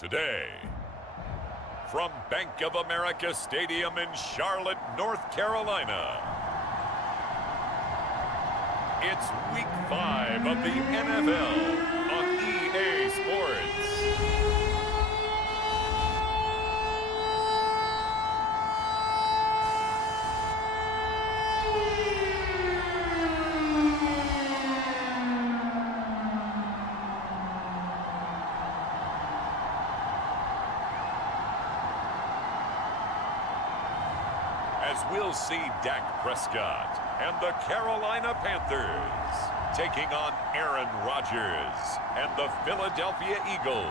Today, from Bank of America Stadium in Charlotte, North Carolina, it's Week 5 of the NFL on EA Sports. As we'll see Dak Prescott and the Carolina Panthers taking on Aaron Rodgers and the Philadelphia Eagles.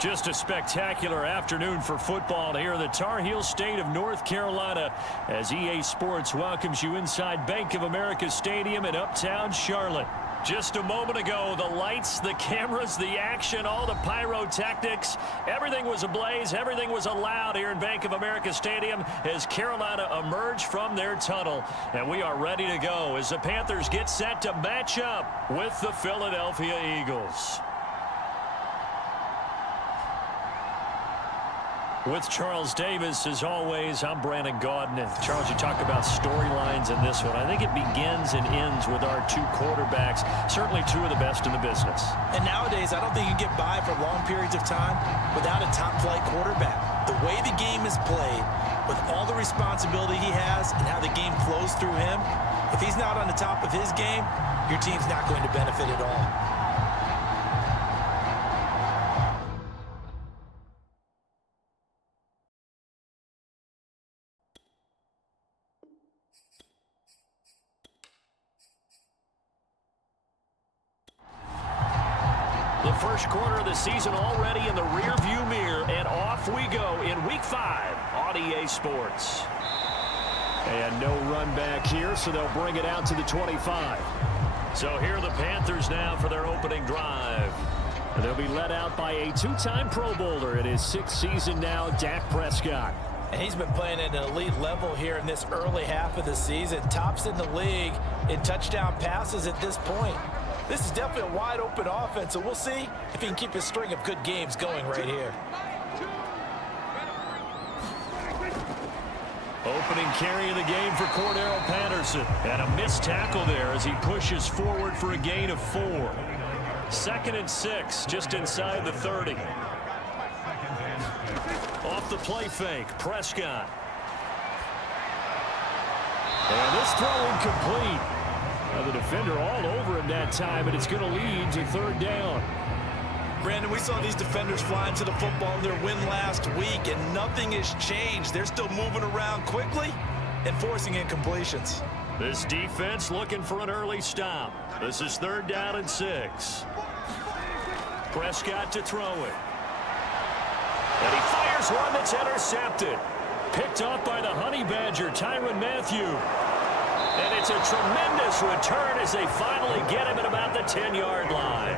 Just a spectacular afternoon for football here in the Tar Heel state of North Carolina as EA Sports welcomes you inside Bank of America Stadium in Uptown Charlotte. Just a moment ago, the lights, the cameras, the action, all the pyrotechnics, everything was ablaze, everything was allowed here in Bank of America Stadium as Carolina emerged from their tunnel. And we are ready to go as the Panthers get set to match up with the Philadelphia Eagles. With Charles Davis, as always, I'm Brandon Gaudin. And Charles, you talk about storylines in this one. I think it begins and ends with our two quarterbacks, certainly two of the best in the business. And nowadays, I don't think you can get by for long periods of time without a top-flight quarterback. The way the game is played, with all the responsibility he has and how the game flows through him, if he's not on the top of his game, your team's not going to benefit at all. The first quarter of the season already in the rearview mirror, and off we go in Week 5 on EA Sports. And no run back here, so they'll bring it out to the 25. So here are the Panthers now for their opening drive. And they'll be led out by a two-time Pro Bowler in his 6th season now, Dak Prescott. And he's been playing at an elite level here in this early half of the season. Tops in the league in touchdown passes at this point. This is definitely a wide-open offense, so we'll see if he can keep his string of good games going right here. Opening carry of the game for Cordero Patterson. And a missed tackle there as he pushes forward for a gain of 4. 2nd and 6, just inside the 30. Off the play fake, Prescott. And this throw incomplete. Now the defender all over him that time, and it's going to lead to 3rd down. Brandon, we saw these defenders flying to the football in their win last week, and nothing has changed. They're still moving around quickly and forcing incompletions. This defense looking for an early stop. This is 3rd down and 6. Prescott to throw it. And he fires one that's intercepted. Picked off by the Honey Badger, Tyrann Mathieu. And it's a tremendous return as they finally get him at about the 10-yard line.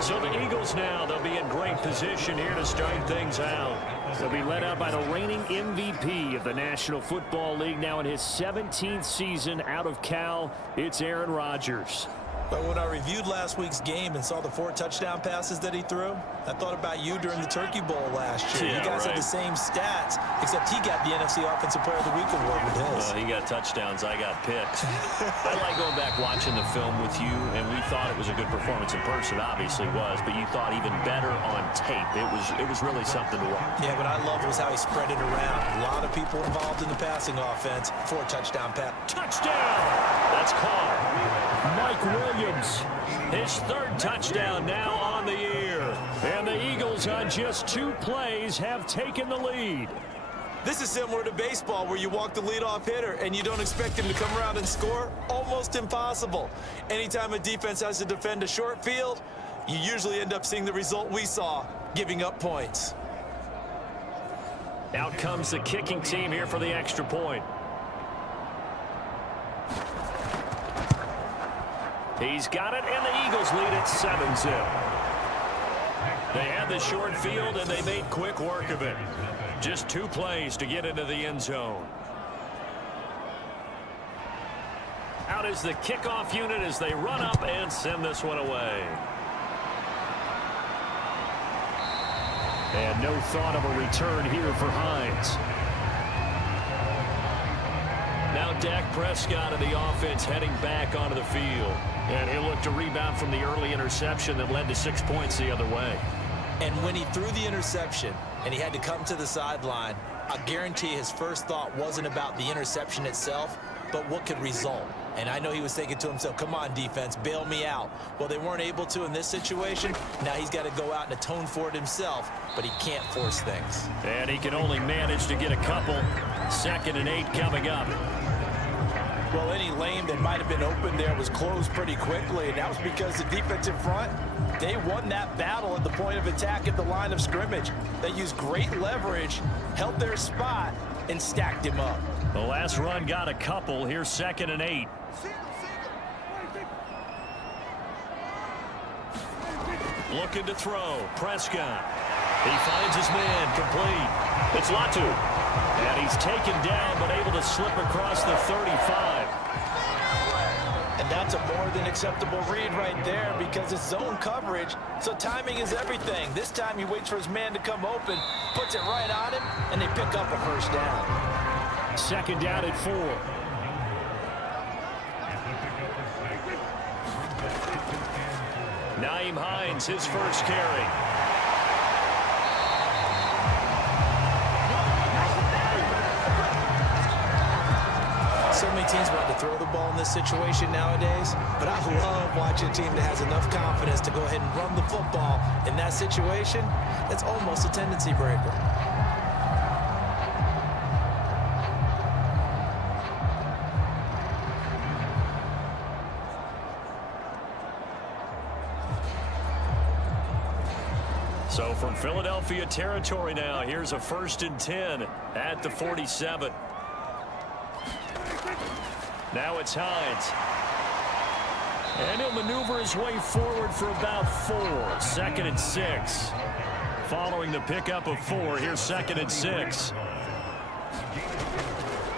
So the Eagles now, they'll be in great position here to start things out. They'll be led out by the reigning MVP of the National Football League, now in his 17th season out of Cal. It's Aaron Rodgers. But when I reviewed last week's game and saw the 4 touchdown passes that he threw, I thought about you during the Turkey Bowl last year. Yeah, you guys had the same stats, except he got the NFC Offensive Player of the Week award with his. Well, he got touchdowns, I got picks. I like going back watching the film with you, and we thought it was a good performance in person. Obviously was, but you thought even better on tape. It was really something to watch. Yeah, what I loved was how he spread it around. A lot of people involved in the passing offense. 4 touchdown pass. Touchdown! That's caught. Mike Williams, his 3rd touchdown now on the year. And the Eagles on just 2 plays have taken the lead. This is similar to baseball where you walk the leadoff hitter and you don't expect him to come around and score. Almost impossible. Anytime a defense has to defend a short field, you usually end up seeing the result we saw, giving up points. Out comes the kicking team here for the extra point. He's got it, and the Eagles lead it 7-0. They had the short field, and they made quick work of it. Just 2 plays to get into the end zone. Out is the kickoff unit as they run up and send this one away. And no thought of a return here for Hines. Now Dak Prescott of the offense heading back onto the field. And he'll look to rebound from the early interception that led to 6 points the other way. And when he threw the interception and he had to come to the sideline, I guarantee his first thought wasn't about the interception itself, but what could result. And I know he was thinking to himself, come on, defense, bail me out. Well, they weren't able to in this situation. Now he's got to go out and atone for it himself, but he can't force things. And he can only manage to get a couple. 2nd and 8 coming up. Well, any lane that might have been open there was closed pretty quickly, and that was because the defensive front, they won that battle at the point of attack at the line of scrimmage. They used great leverage, held their spot, and stacked him up. The last run got a couple. Here's 2nd and 8. Looking to throw. Prescott. He finds his man. Complete. It's Latu. And he's taken down, but able to slip across the 35. And that's a more than acceptable read right there because it's zone coverage, so timing is everything. This time he waits for his man to come open, puts it right on him, and they pick up a first down. 2nd down at 4. Nyheim Hines, his first carry. So many teams want to throw the ball in this situation nowadays, but I love watching a team that has enough confidence to go ahead and run the football in that situation. That's almost a tendency breaker. So from Philadelphia territory now, here's a 1st and 10 at the 47. Now it's Hines. And he'll maneuver his way forward for about 4. 2nd and 6. Following the pickup of 4, here's 2nd and 6.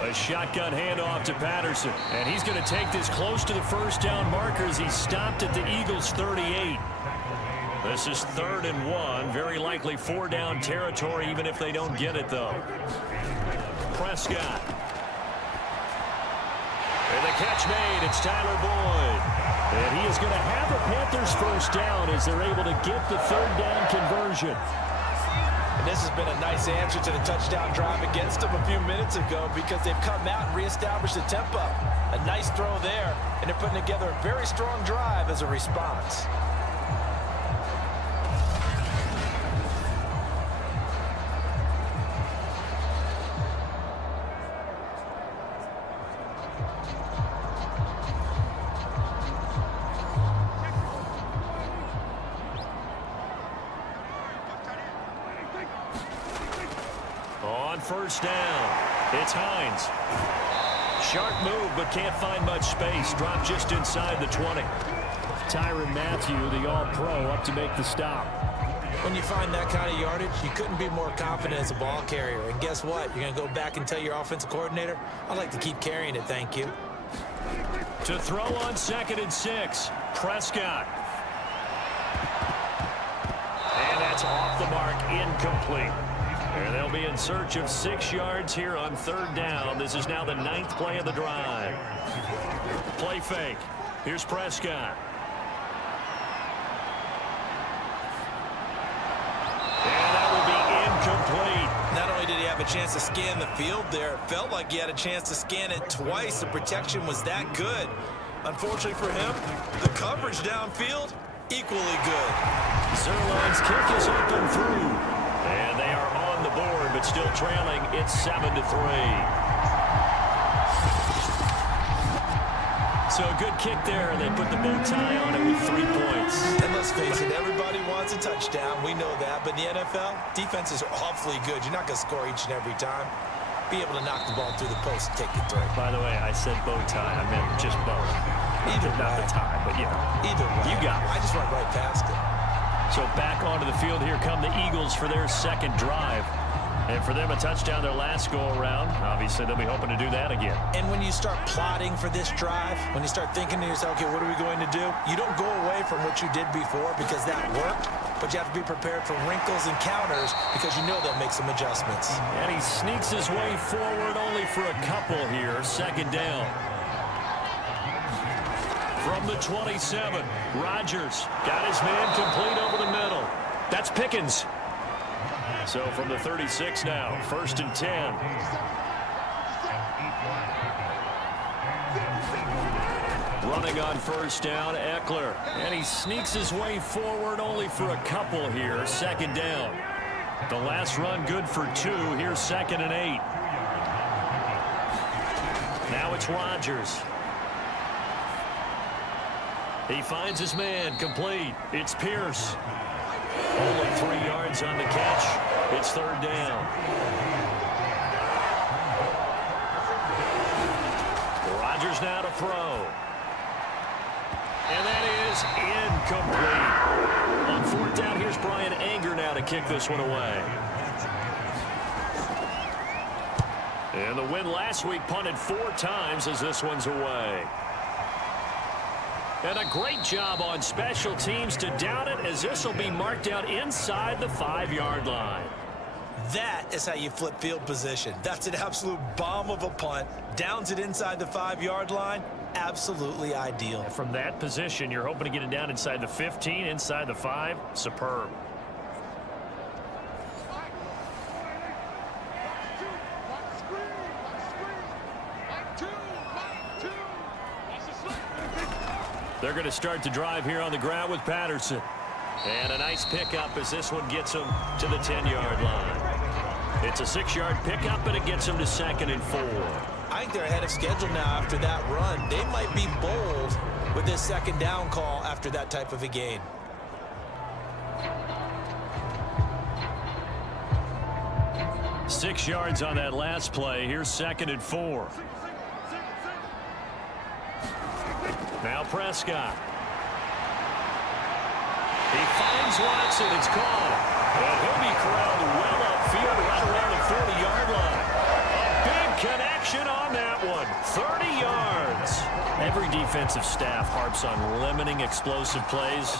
A shotgun handoff to Patterson. And he's going to take this close to the first down marker as he's stopped at the Eagles' 38. This is 3rd and 1. Very likely 4 down territory, even if they don't get it, though. Prescott. And the catch made. It's Tyler Boyd. And he is going to have the Panthers first down as they're able to get the 3rd down conversion. And this has been a nice answer to the touchdown drive against them a few minutes ago because they've come out and reestablished the tempo. A nice throw there, and they're putting together a very strong drive as a response. First down. It's Hines. Sharp move, but can't find much space. Dropped just inside the 20. Tyrann Mathieu, the All-Pro, up to make the stop. When you find that kind of yardage, you couldn't be more confident as a ball carrier. And guess what? You're going to go back and tell your offensive coordinator, I'd like to keep carrying it, thank you. To throw on 2nd and 6. Prescott. And that's off the mark, incomplete. And they'll be in search of 6 yards here on 3rd down. This is now the 9th play of the drive. Play fake. Here's Prescott. And that will be incomplete. Not only did he have a chance to scan the field there, it felt like he had a chance to scan it twice. The protection was that good. Unfortunately for him, the coverage downfield, equally good. Zerline's kick is up and through. And they are on the board, but still trailing. It's 7-3. So a good kick there, and they put the bow tie on it with 3 points. And let's face it, everybody wants a touchdown. We know that. But in the NFL, defenses are awfully good. You're not going to score each and every time. Be able to knock the ball through the post and take it through. By the way, I said bow tie. I meant just bow. Either not way. the tie, but you know. Either way. You got it. I just went right past it. So back onto the field here come the Eagles for their 2nd drive. And for them, a touchdown their last go-around. Obviously, they'll be hoping to do that again. And when you start plotting for this drive, when you start thinking to yourself, okay, what are we going to do? You don't go away from what you did before because that worked. but you have to be prepared for wrinkles and counters because you know they'll make some adjustments. And he sneaks his way forward only for a couple here. Second down. From the 27, Rodgers got his man complete over the middle. That's Pickens. So from the 36 now, 1st and 10. Running on 1st down, Eckler. And he sneaks his way forward only for a couple here. 2nd down. The last run good for 2. Here's 2nd and 8. Now it's Rodgers. He finds his man complete. It's Pierce. Only 3 yards on the catch. It's 3rd down. Rodgers now to throw. And that is incomplete. On 4th down, here's Brian Anger now to kick this one away. And the win last week punted 4 times as this one's away. And a great job on special teams to down it, as this will be marked out inside the 5-yard line. That is how you flip field position. That's an absolute bomb of a punt. Downs it inside the 5-yard line. Absolutely ideal. From that position, you're hoping to get it down inside the 15, inside the 5. Superb. They're going to start the drive here on the ground with Patterson. And a nice pickup as this one gets him to the 10-yard line. It's a 6-yard pickup, and it gets him to 2nd and 4. I think they're ahead of schedule now after that run. They might be bold with this 2nd down call after that type of a gain. Six yards on that last play. Here's 2nd and 4. Now Prescott. He finds Watson. It's caught. And he'll be corralled well upfield right around the 40-yard line. A big connection on that one. 30 yards. Every defensive staff harps on limiting explosive plays.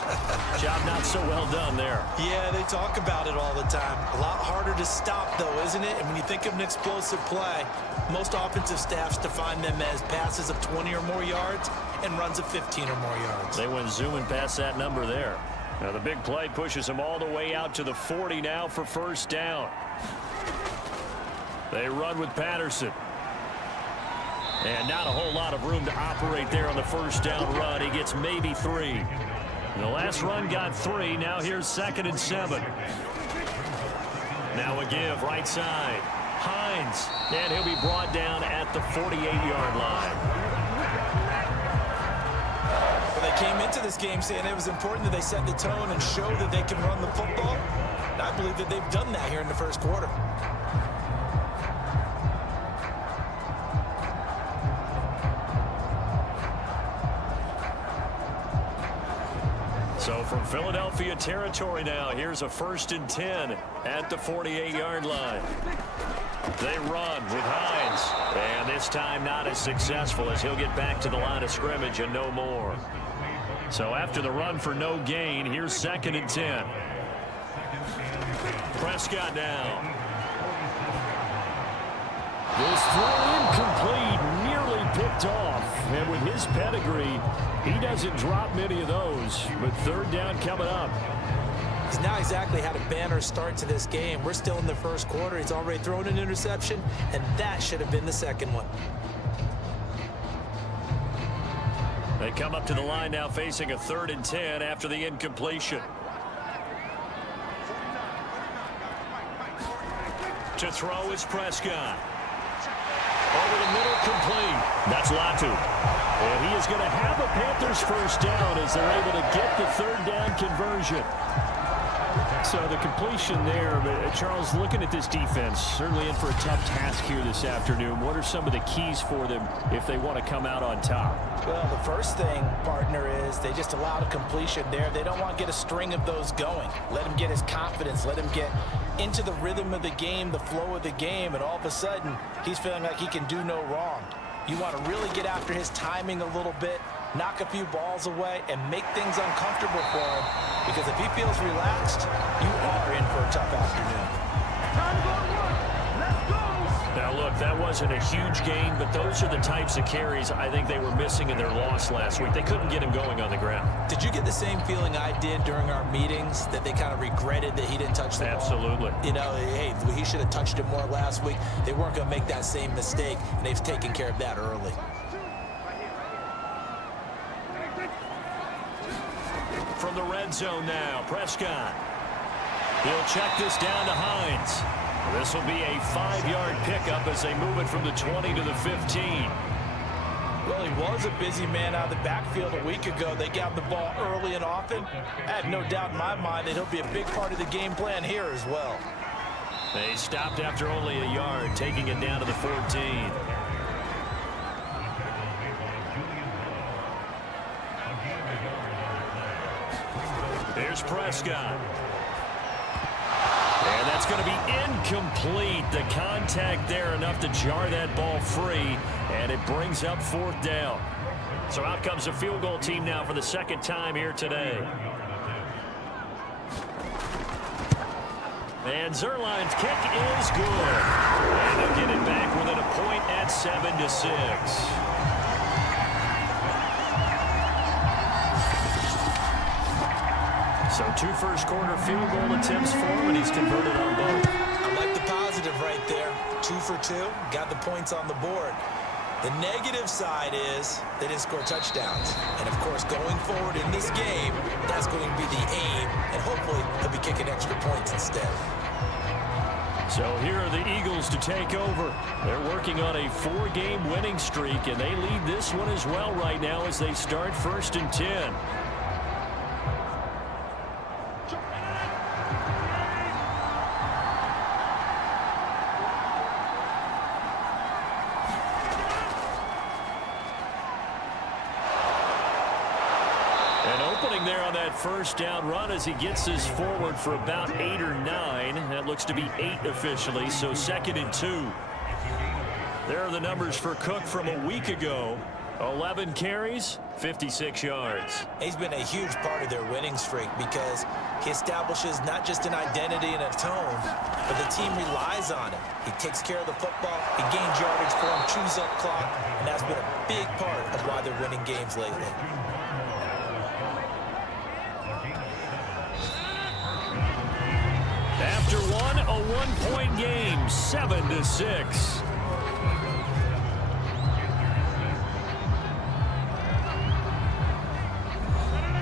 Job not so well done there. Yeah, they talk about it all the time. A lot harder to stop, though, isn't it? And when you think of an explosive play, most offensive staffs define them as passes of 20 or more yards and runs of 15 or more yards. They went zooming past that number there. Now the big play pushes them all the way out to the 40 now for 1st down. They run with Patterson. And not a whole lot of room to operate there on the 1st down run. He gets maybe 3. The last run got 3. Now here's 2nd and 7. Now a give right side. Hines. And he'll be brought down at the 48-yard line. Well, they came into this game saying it was important that they set the tone and show that they can run the football. And I believe that they've done that here in the 1st quarter. So from Philadelphia territory now, here's a 1st and 10 at the 48-yard line. They run with Hines. And this time not as successful, as he'll get back to the line of scrimmage and no more. So after the run for no gain, here's 2nd and 10. Prescott now. This throw incomplete, nearly picked off. And with his pedigree, he doesn't drop many of those. But 3rd down coming up. He's not exactly had a banner start to this game. We're still in the 1st quarter. He's already thrown an interception, and that should have been the 2nd one. They come up to the line now facing a 3rd and 10 after the incompletion. To throw is Prescott. Over the middle, complete. That's Latu. And he is going to have a Panthers 1st down as they're able to get the 3rd down conversion. So the completion there, but Charles, looking at this defense, certainly in for a tough task here this afternoon. What are some of the keys for them if they want to come out on top? Well, the first thing, partner, is they just allowed a completion there. They don't want to get a string of those going. Let him get his confidence. Let him get into the rhythm of the game, the flow of the game, and all of a sudden, he's feeling like he can do no wrong. You want to really get after his timing a little bit, knock a few balls away, and make things uncomfortable for him, because if he feels relaxed, you are in for a tough afternoon. Now, look, that wasn't a huge gain, but those are the types of carries I think they were missing in their loss last week. They couldn't get him going on the ground. Did you get the same feeling I did during our meetings, that they kind of regretted that he didn't touch the ball? Absolutely. You know, hey, he should have touched it more last week. They weren't going to make that same mistake, and they've taken care of that early. From the red zone now, Prescott. He'll check this down to Hines. This will be a 5-yard pickup as they move it from the 20 to the 15. Well, he was a busy man out of the backfield a week ago. They got the ball early and often. I have no doubt in my mind that he'll be a big part of the game plan here as well. They stopped after only a yard, taking it down to the 14. Here's Prescott. And that's going to be incomplete. The contact there enough to jar that ball free, and it brings up 4th down. So out comes the field goal team now for the second time here today. And Zerline's kick is good. And they'll get it back within a point at 7-6. So 2 first-quarter field goal attempts for him, and he's converted on both. I like the positive right there. 2 for 2, got the points on the board. The negative side is they didn't score touchdowns. And, of course, going forward in this game, that's going to be the aim, and hopefully they'll be kicking extra points instead. So here are the Eagles to take over. They're working on a 4-game winning streak, and they lead this one as well right now as they start 1st and 10. There on that first down run as he gets this forward for about 8 or 9. That looks to be 8 officially, so 2nd and 2. There are the numbers for Cook from a week ago. 11 carries, 56 yards. He's been a huge part of their winning streak because he establishes not just an identity and a tone, but the team relies on him. He takes care of the football, he gains yardage for him, chews up clock, and that's been a big part of why they're winning games lately. After one, a 1-point game, 7-6.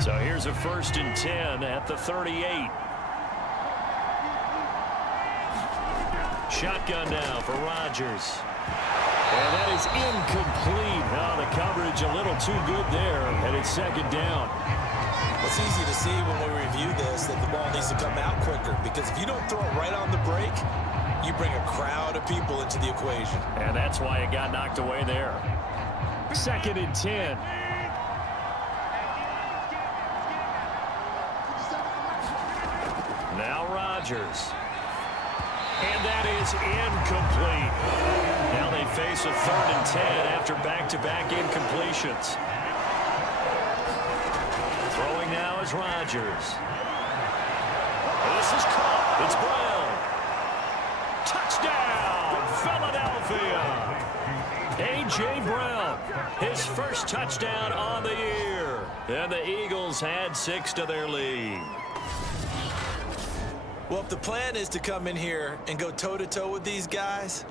So here's a 1st and 10 at the 38. Shotgun now for Rodgers. And that is incomplete. Oh, the coverage a little too good there, and it's 2nd down. It's easy to see when we review this that the ball needs to come out quicker, because if you don't throw it right on the break, you bring a crowd of people into the equation. And that's why it got knocked away there. 2nd and 10. Now Rodgers. And that is incomplete. Now they face a 3rd and 10 after back-to-back incompletions. Throwing now is Rodgers. This is caught. It's Brown. Touchdown, Philadelphia. A.J. Brown, his first touchdown on the year. And the Eagles add 6 to their lead. Well, if the plan is to come in here and go toe-to-toe with these guys,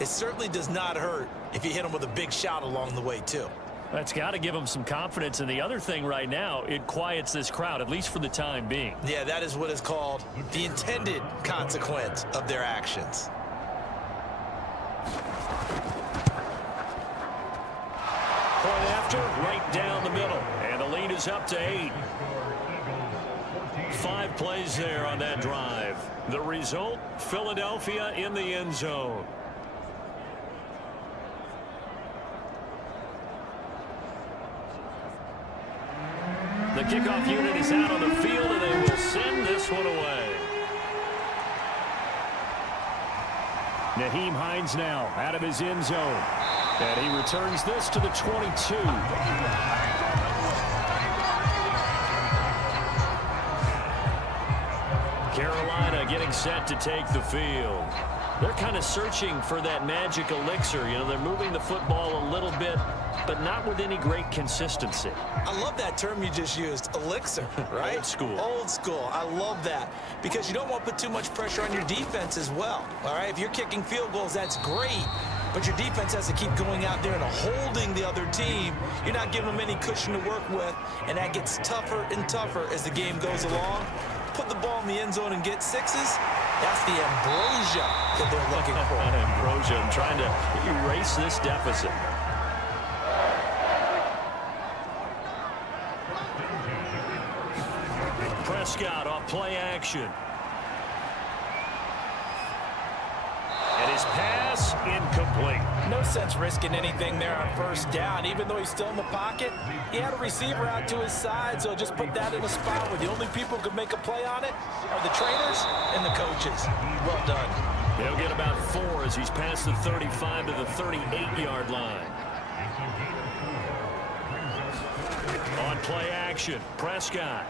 it certainly does not hurt if you hit them with a big shot along the way, too. That's got to give them some confidence. And the other thing right now, it quiets this crowd, at least for the time being. Yeah, that is what is called the intended consequence of their actions. Point after, right down the middle. And the lead is up to 8. 5 plays there on that drive. The result, Philadelphia in the end zone. The kickoff unit is out on the field, and they will send this one away. Nyheim Hines now out of his end zone. And he returns this to the 22. Carolina getting set to take the field. They're kind of searching for that magic elixir. You know, they're moving the football a little bit, but not with any great consistency. I love that term you just used, elixir, right? Old school. Old school. I love that because you don't want to put too much pressure on your defense as well, all right? If you're kicking field goals, that's great, but your defense has to keep going out there and holding the other team. You're not giving them any cushion to work with, and that gets tougher and tougher as the game goes along. Put the ball in the end zone and get sixes. That's the ambrosia that they're looking for. Ambrosia, I'm trying to erase this deficit. Prescott off play action. And his pass incomplete. No sense risking anything there on first down. Even though he's still in the pocket, he had a receiver out to his side, so just put that in a spot where the only people who could make a play on it are the trainers and the coaches. Well done. He'll get about 4 as he's past the 35 to the 38-yard line. On play action, Prescott.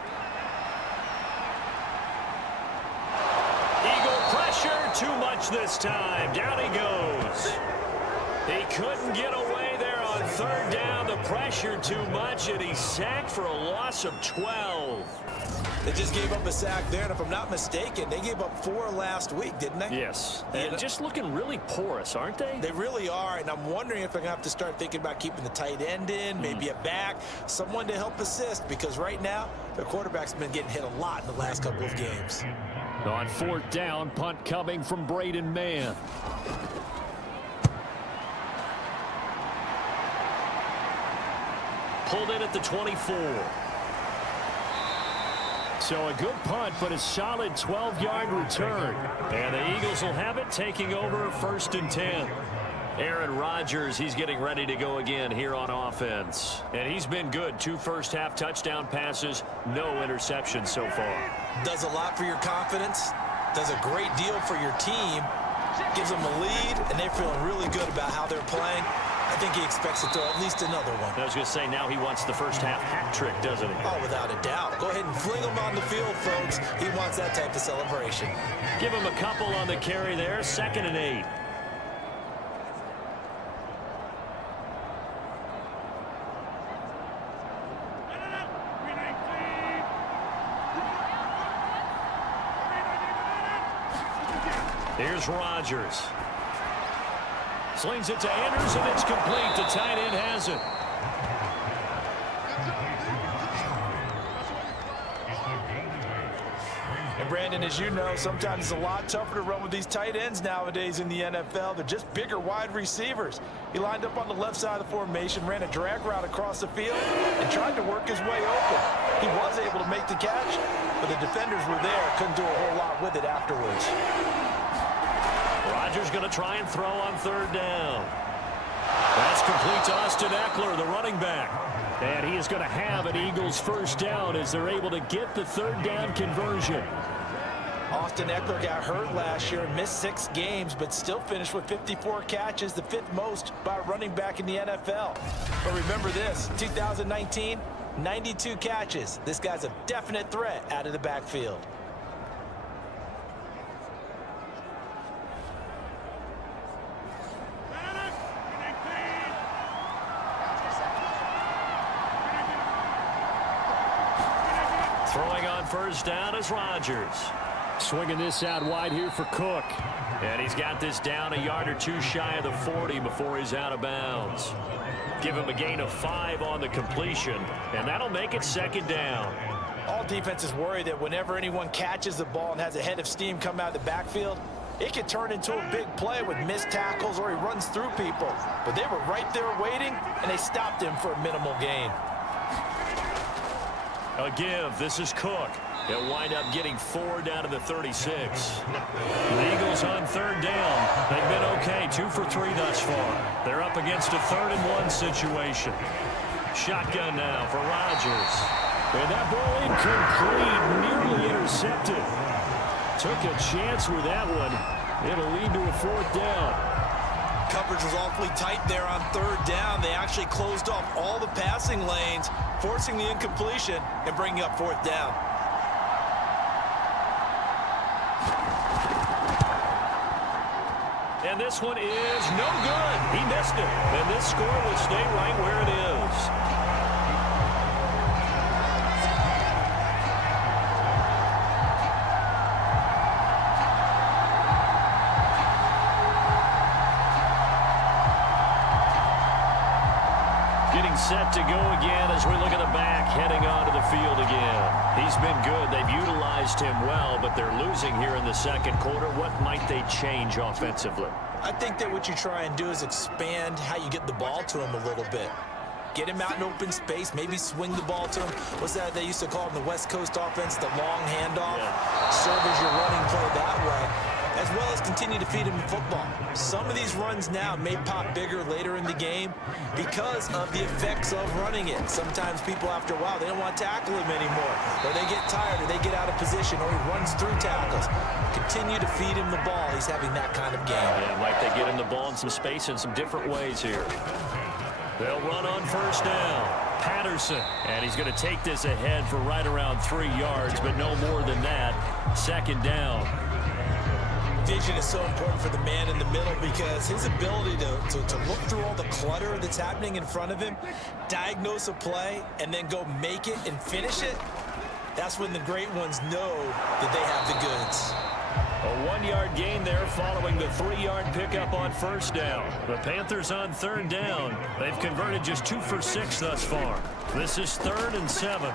Eagle pressure, too much this time. Down he goes. He couldn't get away there on third down. The pressure too much, and he's sacked for a loss of 12. They just gave up a sack there, and if I'm not mistaken, they gave up 4 last week, didn't they? Yes, and just looking really porous, aren't they? They really are, and I'm wondering if they're going to have to start thinking about keeping the tight end in, maybe a back, someone to help assist, because right now, their quarterback's been getting hit a lot in the last couple of games. On fourth down, punt coming from Braden Mann. Pulled in at the 24. So a good punt, but a solid 12-yard return. And the Eagles will have it, taking over 1st and 10. Aaron Rodgers, he's getting ready to go again here on offense. And he's been good. 2 first-half touchdown passes, no interceptions so far. Does a lot for your confidence, does a great deal for your team, gives them a lead, and they're feeling really good about how they're playing. I think he expects to throw at least another one. I was going to say, now he wants the first-half hat trick, doesn't he? Oh, without a doubt. Go ahead and fling him on the field, folks. He wants that type of celebration. Give him a couple on the carry there. 2nd and 8. Here's Rodgers. Slings it to Anders, and it's complete. The tight end has it. And Brandon, as you know, sometimes it's a lot tougher to run with these tight ends nowadays in the NFL. They're just bigger wide receivers. He lined up on the left side of the formation, ran a drag route across the field, and tried to work his way open. He was able to make the catch, but the defenders were there, couldn't do a whole lot with it afterwards. Rodgers going to try and throw on 3rd down. That's complete to Austin Eckler, the running back. And he is going to have an Eagles 1st down as they're able to get the 3rd down conversion. Austin Eckler got hurt last year, missed 6 games, but still finished with 54 catches, the 5th most by a running back in the NFL. But remember this, 2019, 92 catches. This guy's a definite threat out of the backfield. Throwing on 1st down is Rodgers. Swinging this out wide here for Cook. And he's got this down a yard or 2 shy of the 40 before he's out of bounds. Give him a gain of 5 on the completion, and that'll make it 2nd down. All defenses worry that whenever anyone catches the ball and has a head of steam come out of the backfield, it could turn into a big play with missed tackles or he runs through people. But they were right there waiting, and they stopped him for a minimal gain. A give. This is Cook. He'll wind up getting 4 down to the 36. The Eagles on 3rd down. They've been okay. 2 for 3 thus far. They're up against a 3rd and 1 situation. Shotgun now for Rodgers. And that ball incomplete, nearly intercepted. Took a chance with that one. It'll lead to a 4th down. Coverage was awfully tight there on 3rd down. They actually closed off all the passing lanes, forcing the incompletion and bringing up 4th down. And this one is no good. He missed it. And this score will stay right where it is. Getting set to go again as we look at the back, heading onto the field again. He's been good. They've utilized him well, but they're losing here in the second quarter. What might they change offensively? I think that what you try and do is expand how you get the ball to him a little bit. Get him out in open space, maybe swing the ball to him. What's that they used to call in the West Coast offense, the long handoff? Yeah. Serve as your running play that way, as well as continue to feed him the football. Some of these runs now may pop bigger later in the game because of the effects of running it. Sometimes people, after a while, they don't want to tackle him anymore, or they get tired, or they get out of position, or he runs through tackles. Continue to feed him the ball. He's having that kind of game. Yeah, might they get him the ball in some space in some different ways here. They'll run on first down. Patterson, and he's going to take this ahead for right around 3 yards, but no more than that. Second down. Vision is so important for the man in the middle because his ability to look through all the clutter that's happening in front of him, diagnose a play, and then go make it and finish it, that's when the great ones know that they have the goods. A 1-yard gain there following the 3-yard pickup on first down. The Panthers on third down. They've converted just 2 for 6 thus far. This is 3rd and 7.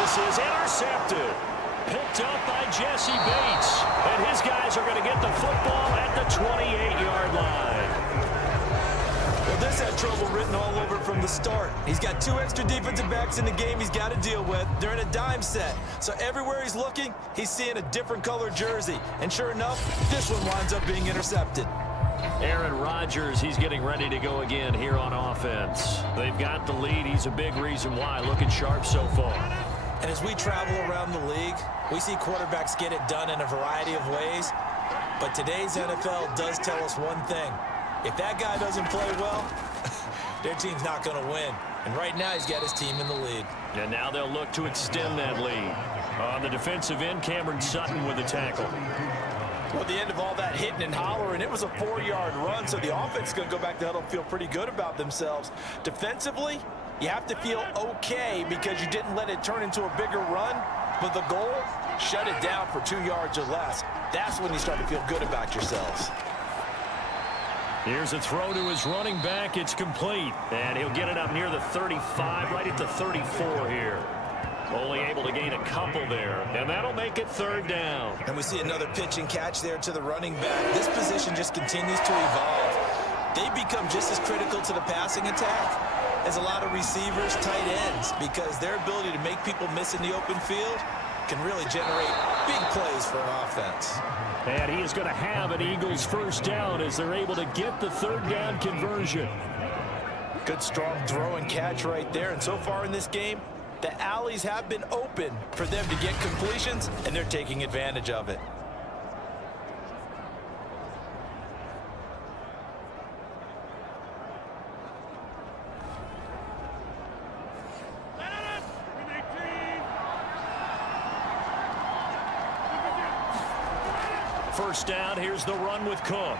This is intercepted. Picked up by Jesse Bates. And his guys are going to get the football at the 28-yard line. Well, this had trouble written all over it from the start. He's got 2 extra defensive backs in the game he's got to deal with. They're in a dime set. So everywhere he's looking, he's seeing a different color jersey. And sure enough, this one winds up being intercepted. Aaron Rodgers, he's getting ready to go again here on offense. They've got the lead. He's a big reason why. Looking sharp so far. And as we travel around the league, we see quarterbacks get it done in a variety of ways. But today's NFL does tell us one thing. If that guy doesn't play well, their team's not going to win. And right now, he's got his team in the lead. And now they'll look to extend that lead. On the defensive end, Cameron Sutton with the tackle. Well, the end of all that hitting and hollering, it was a 4-yard run, so the offense is going to go back to huddle and feel pretty good about themselves. Defensively, you have to feel okay because you didn't let it turn into a bigger run. But the goal, shut it down for 2 yards or less. That's when you start to feel good about yourselves. Here's a throw to his running back. It's complete. And he'll get it up near the 35, right at the 34 here. Only able to gain a couple there. And that'll make it 3rd down. And we see another pitch and catch there to the running back. This position just continues to evolve. They become just as critical to the passing attack as a lot of receivers, tight ends, because their ability to make people miss in the open field can really generate big plays for an offense. And he is going to have an Eagles first down as they're able to get the 3rd down conversion. Good strong throw and catch right there. And so far in this game, the alleys have been open for them to get completions, and they're taking advantage of it. First down, here's the run with Cook.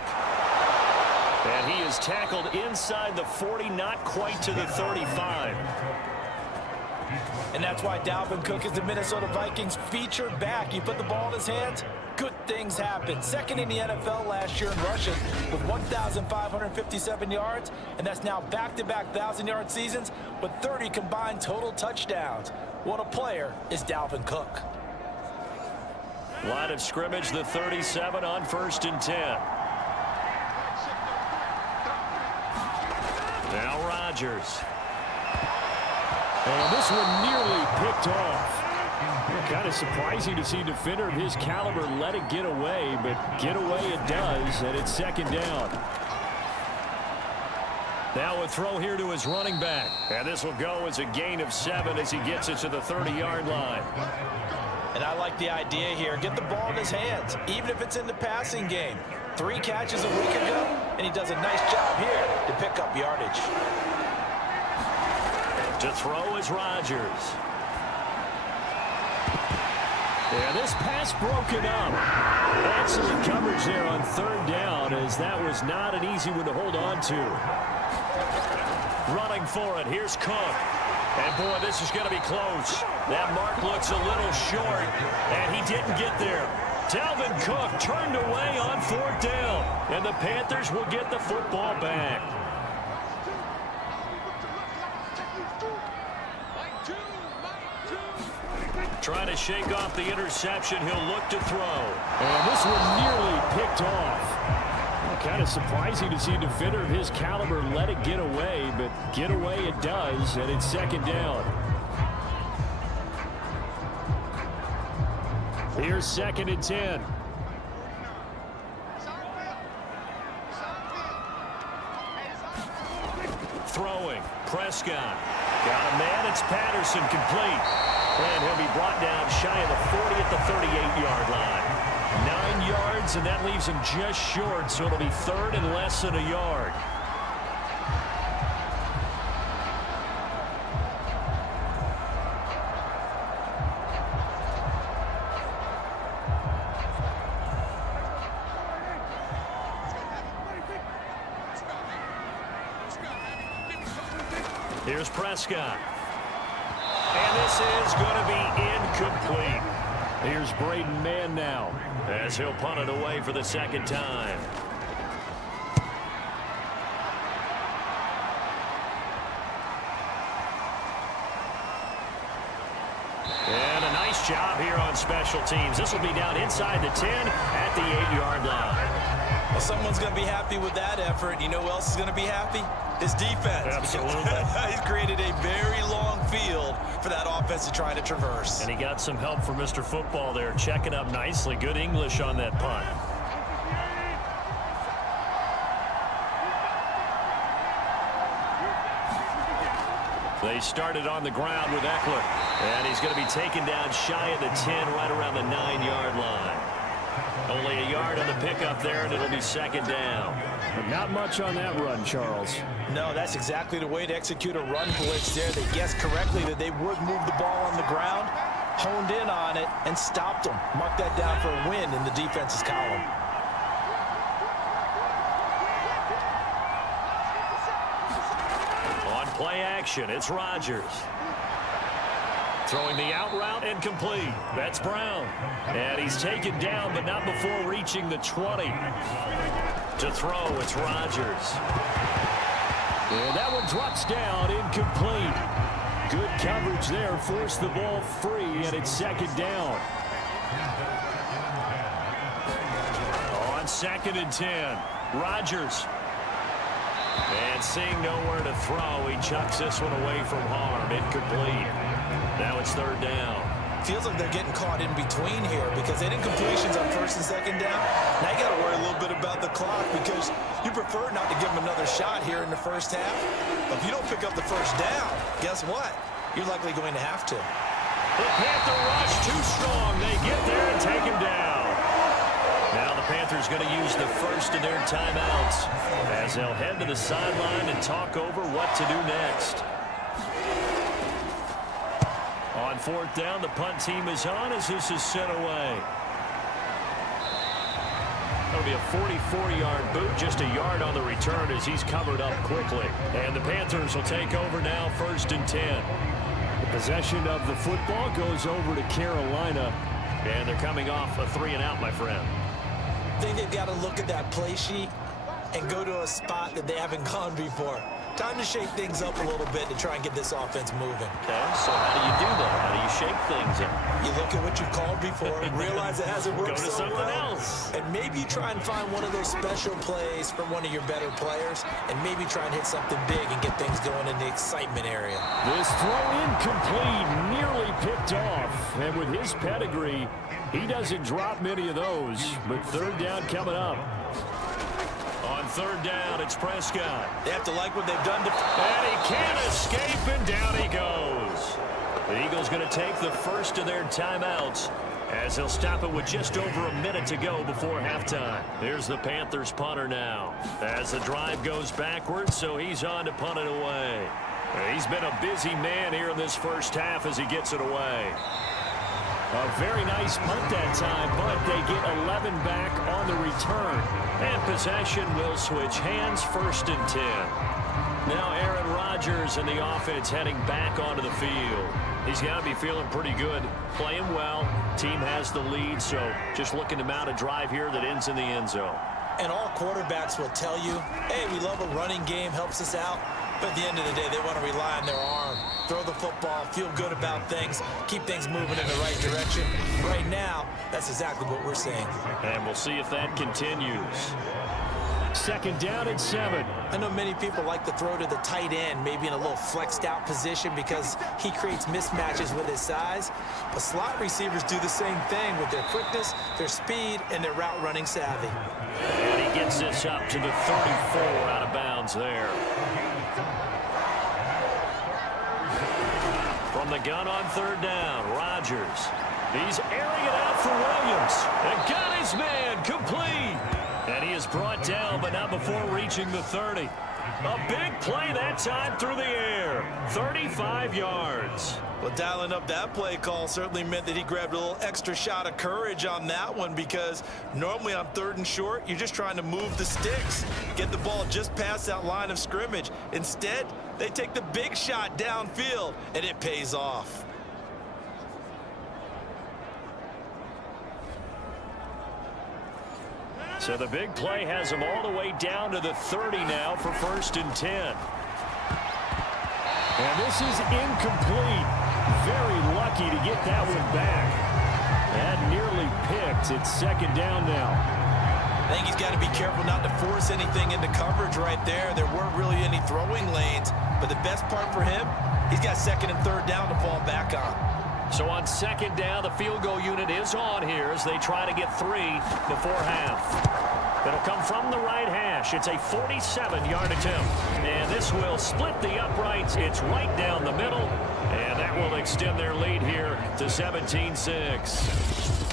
And he is tackled inside the 40, not quite to the 35. And that's why Dalvin Cook is the Minnesota Vikings featured back. You put the ball in his hands, good things happen. Second in the NFL last year in rushing with 1,557 yards, and that's now back-to-back 1,000-yard seasons with 30 combined total touchdowns. What a player is Dalvin Cook. Line of scrimmage, the 37 on 1st and 10. Now Rodgers. And this one nearly picked off. Kind of surprising to see a defender of his caliber let it get away, but get away it does, and it's 2nd down. Now a throw here to his running back. And this will go as a gain of 7 as he gets it to the 30-yard line. And I like the idea here. Get the ball in his hands, even if it's in the passing game. 3 catches a week ago, and he does a nice job here to pick up yardage. To throw is Rodgers. Yeah, this pass broken up. Excellent coverage there on third down, as that was not an easy one to hold on to. Running for it, here's Cook. And boy, this is going to be close. That mark looks a little short, and he didn't get there. Dalvin Cook turned away on fourth down, and the Panthers will get the football back. Trying to shake off the interception. He'll look to throw. And this one nearly picked off. Kind of surprising to see a defender of his caliber let it get away, but get away it does, and it's second down. Here's 2nd and 10. Throwing. Prescott. Got a man. It's Patterson, complete. And he'll be brought down shy of the 40 at the 38-yard line. 9 yards, and that leaves him just short, so it'll be third and less than a yard. Here's Prescott. And this is going to be incomplete. Here's Braden Mann now, as he'll punt it away for the second time. And a nice job here on special teams. This will be down inside the 10 at the 8-yard line. Well, someone's going to be happy with that effort. You know who else is going to be happy? His defense. Absolutely. He's created a very long field for that offense to try to traverse. And he got some help from Mr. Football there, checking up nicely. Good English on that punt. They started on the ground with Eckler. And he's going to be taken down shy of the 10, right around the 9-yard line. Only a yard on the pickup there, and it'll be second down. But not much on that run, Charles. No, that's exactly the way to execute a run blitz there. They guessed correctly that they would move the ball on the ground, honed in on it, and stopped them. Mark that down for a win in the defense's column. On play action, it's Rodgers. Throwing the out route, incomplete. That's Brown. And he's taken down, but not before reaching the 20. To throw, it's Rodgers. And that one drops down, incomplete. Good coverage there, forced the ball free, and it's second down. On 2nd and 10, Rodgers. And seeing nowhere to throw, he chucks this one away from harm, incomplete. Now it's third down. Feels like they're getting caught in between here because they didn't incompletions on 1st and 2nd down. Now you got to worry a little bit about the clock because you prefer not to give them another shot here in the first half. But if you don't pick up the first down, guess what? You're likely going to have to. The Panther rush too strong. They get there and take him down. Now the Panthers going to use the first of their timeouts as they'll head to the sideline and talk over what to do next. On 4th down, the punt team is on as this is sent away. That'll be a 44-yard boot, just a yard on the return as he's covered up quickly. And the Panthers will take over now, 1st and 10. The possession of the football goes over to Carolina. And they're coming off a 3-and-out, my friend. I think they've got to look at that play sheet and go to a spot that they haven't gone before. Time to shake things up a little bit to try and get this offense moving. Okay, so how do you do that? How do you shake things up? You look at what you called before, realize it hasn't worked Go to so something well, else. and maybe you try and find one of those special plays from one of your better players, and maybe try and hit something big and get things going in the excitement area. This throw incomplete, nearly picked off. And with his pedigree, he doesn't drop many of those. But third down coming up. On 3rd down, it's Prescott. They have to like what they've done to... And he can't escape, and down he goes. The Eagles going to take the first of their timeouts as they'll stop it with just over a minute to go before halftime. Here's the Panthers punter now as the drive goes backwards, so he's on to punt it away. He's been a busy man here in this first half as he gets it away. A very nice punt that time, but they get 11 back on the return. And possession will switch hands, 1st and 10. Now Aaron Rodgers and the offense heading back onto the field. He's got to be feeling pretty good, playing well. Team has the lead, so just looking to mount a drive here that ends in the end zone. And all quarterbacks will tell you, hey, we love a running game, helps us out. But at the end of the day, they want to rely on their arm, throw the football, feel good about things, keep things moving in the right direction. Right now, that's exactly what we're seeing. And we'll see if that continues. 2nd down and 7. I know many people like to throw to the tight end, maybe in a little flexed out position because he creates mismatches with his size. But slot receivers do the same thing with their quickness, their speed, and their route running savvy. And he gets this up to the 34 out of bounds there. From the gun on 3rd down, Rodgers. He's airing it out for Williams. And got his man complete. And he is brought down, but not before reaching the 30. A big play that time through the air. 35 yards. Well, dialing up that play call certainly meant that he grabbed a little extra shot of courage on that one, because normally on 3rd and short, you're just trying to move the sticks, get the ball just past that line of scrimmage. Instead, they take the big shot downfield, and it pays off. So the big play has them all the way down to the 30 now for 1st and 10. And this is incomplete. Very lucky to get that one back. That nearly picked. It's 2nd down now. I think he's got to be careful not to force anything into coverage right there. There weren't really any throwing lanes, but the best part for him, he's got 2nd and 3rd down to fall back on. So on 2nd down, the field goal unit is on here as they try to get 3 before half. It'll come from the right hash. It's a 47-yard attempt. And this will split the uprights. It's right down the middle. And that will extend their lead here to 17-6.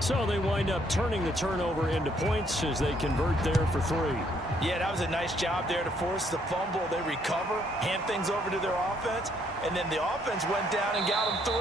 So they wind up turning the turnover into points as they convert there for 3. Yeah, that was a nice job there to force the fumble. They recover, hand things over to their offense, and then the offense went down and got them 3.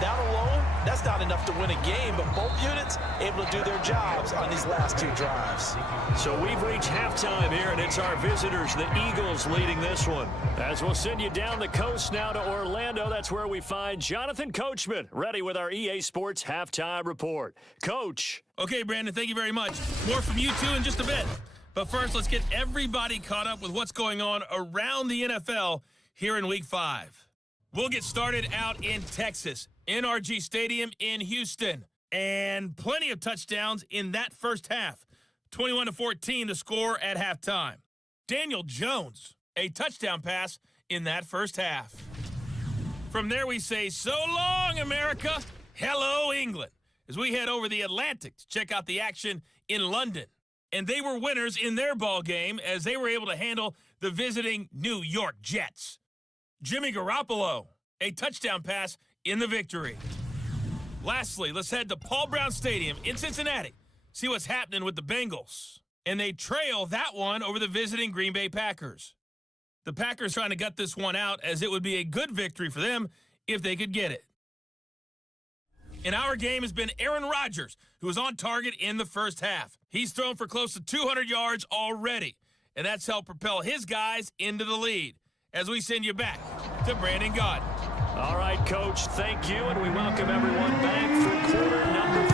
That alone, that's not enough to win a game, but both units able to do their jobs on these last 2 drives. So we've reached halftime here, and it's our visitors, the Eagles, leading this one. As we'll send you down the coast now to Orlando, that's where we find Jonathan Coachman, ready with our EA Sports Halftime Report. Coach. Okay, Brandon, thank you very much. More from you two in just a bit. But first, let's get everybody caught up with what's going on around the NFL here in Week 5. We'll get started out in Texas, NRG Stadium in Houston. And plenty of touchdowns in that first half. 21-14 the score at halftime. Daniel Jones, a touchdown pass in that first half. From there we say, so long, America. Hello, England. As we head over the Atlantic to check out the action in London. And they were winners in their ball game as they were able to handle the visiting New York Jets. Jimmy Garoppolo, a touchdown pass in the victory. Lastly, let's head to Paul Brown Stadium in Cincinnati. See what's happening with the Bengals. And they trail that one over the visiting Green Bay Packers. The Packers trying to gut this one out as it would be a good victory for them if they could get it. In our game has been Aaron Rodgers, who was on target in the first half. He's thrown for close to 200 yards already, and that's helped propel his guys into the lead. As we send you back to Brandon Gott. All right, Coach, thank you, and we welcome everyone back for quarter number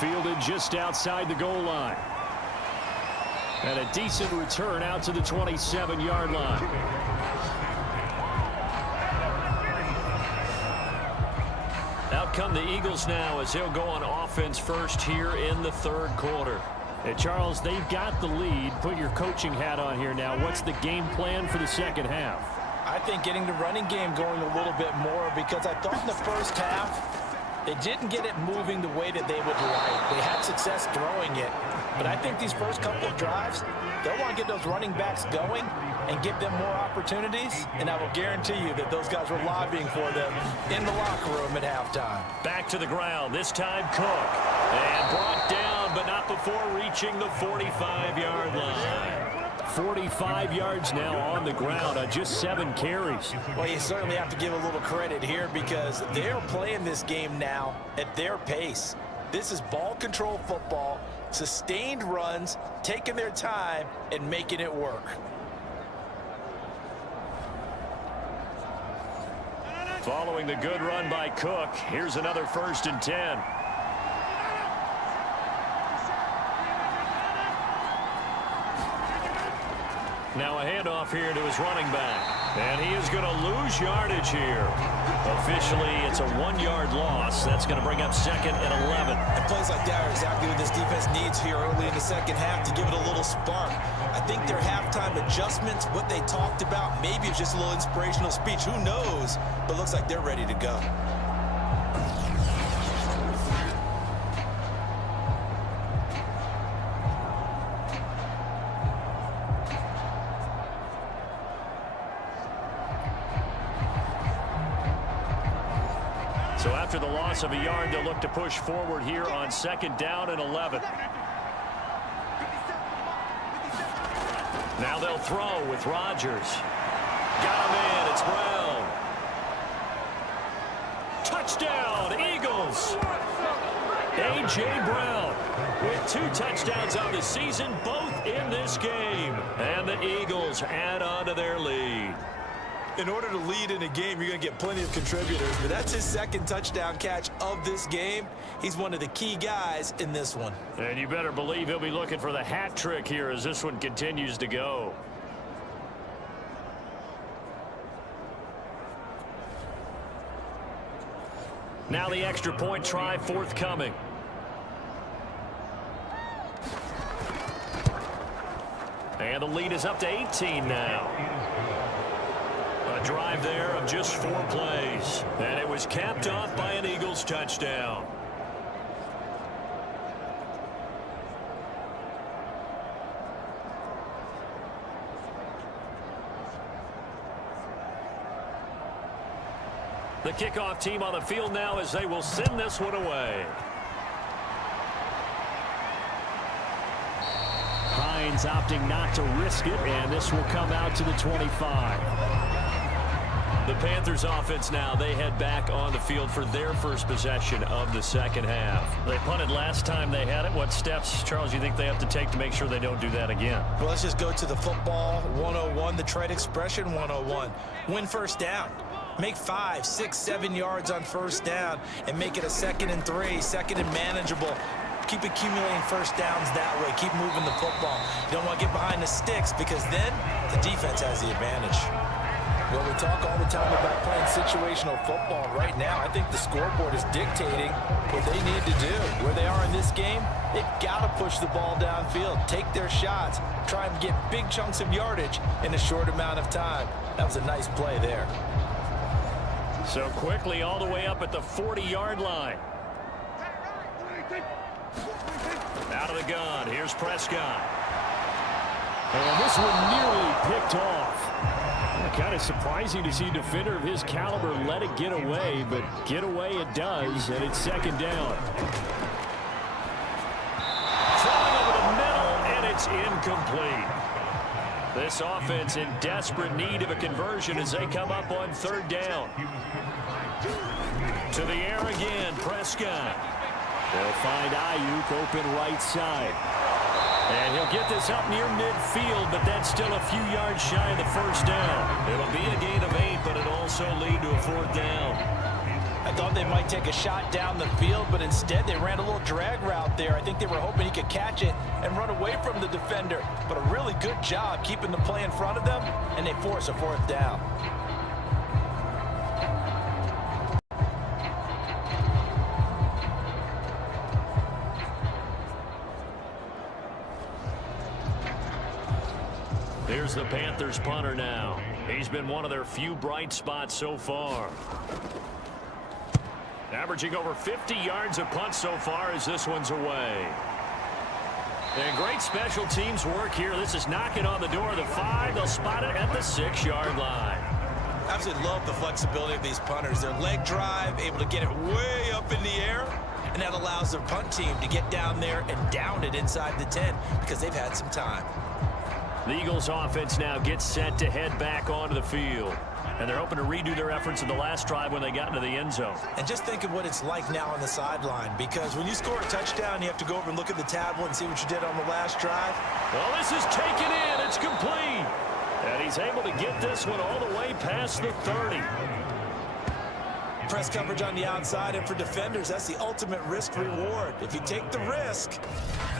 3. Fielded just outside the goal line. And a decent return out to the 27-yard line. Out come the Eagles now as they'll go on offense first here in the 3rd quarter. Hey, Charles, they've got the lead. Put your coaching hat on here now. What's the game plan for the second half? I think getting the running game going a little bit more, because I thought in the first half they didn't get it moving the way that they would like. They had success throwing it. But I think these first couple of drives, they'll want to get those running backs going and give them more opportunities, and I will guarantee you that those guys were lobbying for them in the locker room at halftime. Back to the ground, this time Cook. And brought down, but not before reaching the 45-yard line. 45 yards now on the ground on just 7 carries. Well, you certainly have to give a little credit here because they're playing this game now at their pace. This is ball control football, sustained runs, taking their time and making it work. Following the good run by Cook, here's another 1st and 10. Now a handoff here to his running back. And he is going to lose yardage here. Officially, it's a 1-yard loss. That's going to bring up 2nd and 11. And plays like that are exactly what this defense needs here early in the second half to give it a little spark. I think their halftime adjustments, what they talked about, maybe it's just a little inspirational speech. Who knows? But looks like they're ready to go. So after the loss of a yard, they'll look to push forward here on 2nd down and 11. Now they'll throw with Rodgers. Got him in. It's Brown. Touchdown, Eagles. A.J. Brown with 2 touchdowns on the season, both in this game. And the Eagles add on to their lead. In order to lead in a game, you're going to get plenty of contributors, but that's his 2nd touchdown catch of this game. He's one of the key guys in this one. And you better believe he'll be looking for the hat trick here as this one continues to go. Now the extra point try forthcoming. And the lead is up to 18 now. A drive there of just 4 plays. And it was capped off by an Eagles touchdown. The kickoff team on the field now as they will send this one away. Hines opting not to risk it, and this will come out to the 25. The Panthers offense now, they head back on the field for their first possession of the second half. They punted last time they had it. What steps, Charles, you think they have to take to make sure they don't do that again? Well, let's just go to the football 101, the trade expression 101. Win first down. Make 5, 6, 7 yards on first down and make it a 2nd and 3, 2nd and manageable. Keep accumulating first downs that way. Keep moving the football. You don't want to get behind the sticks because then the defense has the advantage. Well, we talk all the time about playing situational football. Right now, I think the scoreboard is dictating what they need to do. Where they are in this game, they've got to push the ball downfield, take their shots, try and get big chunks of yardage in a short amount of time. That was a nice play there. So quickly all the way up at the 40-yard line. Out of the gun. Here's Prescott. And this one nearly picked off. Kind of surprising to see a defender of his caliber let it get away, but get away it does, and it's 2nd down. Throwing over the middle, and it's incomplete. This offense in desperate need of a conversion as they come up on 3rd down. To the air again, Prescott. They'll find Ayuk open right side. And he'll get this up near midfield, but that's still a few yards shy of the first down. It'll be a gain of 8, but it'll also lead to a 4th down. I thought they might take a shot down the field, but instead they ran a little drag route there. I think they were hoping he could catch it and run away from the defender. But a really good job keeping the play in front of them, and they force a 4th down. Here's the Panthers punter now. He's been one of their few bright spots so far. Averaging over 50 yards a punt so far as this one's away. And great special teams work here. This is knocking on the door of the 5. They'll spot it at the 6-yard line. Absolutely love the flexibility of these punters. Their leg drive, able to get it way up in the air, and that allows their punt team to get down there and down it inside the 10 because they've had some time. The Eagles offense now gets set to head back onto the field. And they're hoping to redo their efforts in the last drive when they got into the end zone. And just think of what it's like now on the sideline, because when you score a touchdown, you have to go over and look at the tablet and see what you did on the last drive. Well, this is taken in. It's complete. And he's able to get this one all the way past the 30. Press coverage on the outside, and for defenders, that's the ultimate risk reward. If you take the risk,